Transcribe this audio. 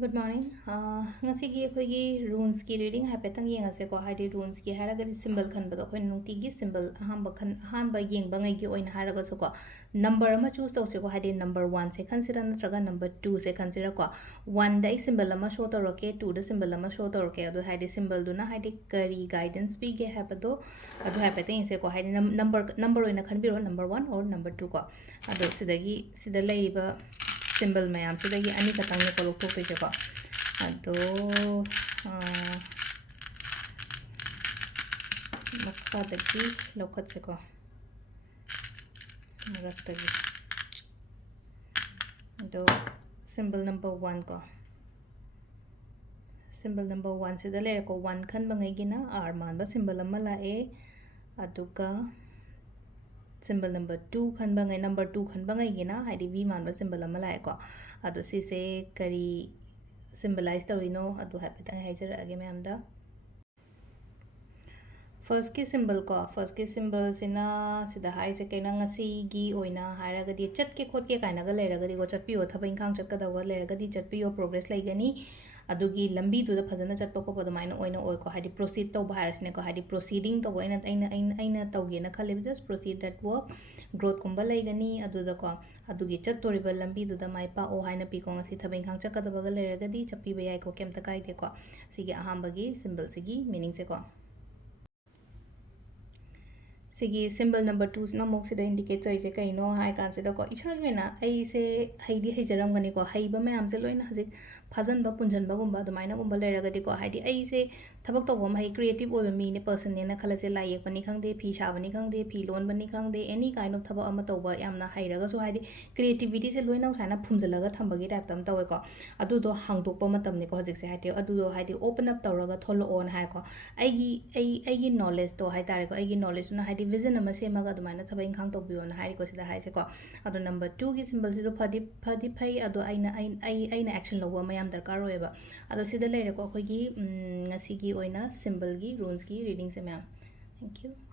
Good morning. Ngasigi akhoi runes ki reading haipetang yengase ko haidi runes ki haragadi symbol khanbado akhoi nungtigi symbol ahamba yengba ngai gi oina haraga so ko number ama choose tawse ko haidi number 1 se khansira natraga number 2 se khansira ko 1 dai symbol ama show tawroke 2 da symbol ama show tawroke adu haidi symbol duna haidi kari guidance bi ge haipado adu haipetang yengse ko haidi number oina khanbiro number 1 or number 2 ko adu sida leiba symbol mayam sidagi ani katang ne kolok to pe ko ado makha dagi lokhat se ko marak ado symbol number 1 ko symbol number 1 sida le ko 1 khan bangai gina r man ba symbol ama la e aduga symbol number 2 khan bangai number 2 khan bangai gina haidi v man ba symbol ama la ko ado si se kari symbolize tawino adu haipetang haijara age me amda first ki symbol sina sida hai se kaina ngasi gi oina haraga di chat ke khot ke kaina ga leraga di go chat pi o thabai khang chat ka da wa leraga di chat pi o progress laigani adugi lambi tu da phajana chat pa ko pa maina oina oi ko hadi proceed to virus ne ko hadi proceeding to aina tawge na khale just proceed that work growth kumba laigani adu da ko adugi chat to riba lambi tu da mai pa o haina pi ko ngasi thabai khang chat ka da ba leraga di chapi ba yai ko kem ta kai de ko sigi ahamba gi symbol sigi meaning se ko sigi symbol number 2 na mok sida indicate choi je kaino hai kan sida ko isha gi na ai se haidi haijaram gani ko haiba mayam se loina hajik phajan ba punjan ba gumba dumaina gumba leraga di ko haidi ai se thabak to bom hai creative oiba mi ne person ne na khala se lai yak pani khangde phi sha bani khangde phi lon bani khangde any kind of thaba ama toba yamna hairaga so haidi creativity se loina saina phumjalaga thambagi type tam tawe ko adu do hangdokpa matam ne ko hajik se haidi adu do haidi open up tawraga tholo on hai ko ai knowledge to hai tare ko ai knowledge na haidi vision ama semaga dumaina thaba inkhang to biyo na hai ko sida hai se ko adu number 2 gi symbol se jo phadi phai adu aina action lowa mayam darkar hoeba adu sida leire ko khoi gi ngasi gi oina symbol gi runes gi reading se mayam thank you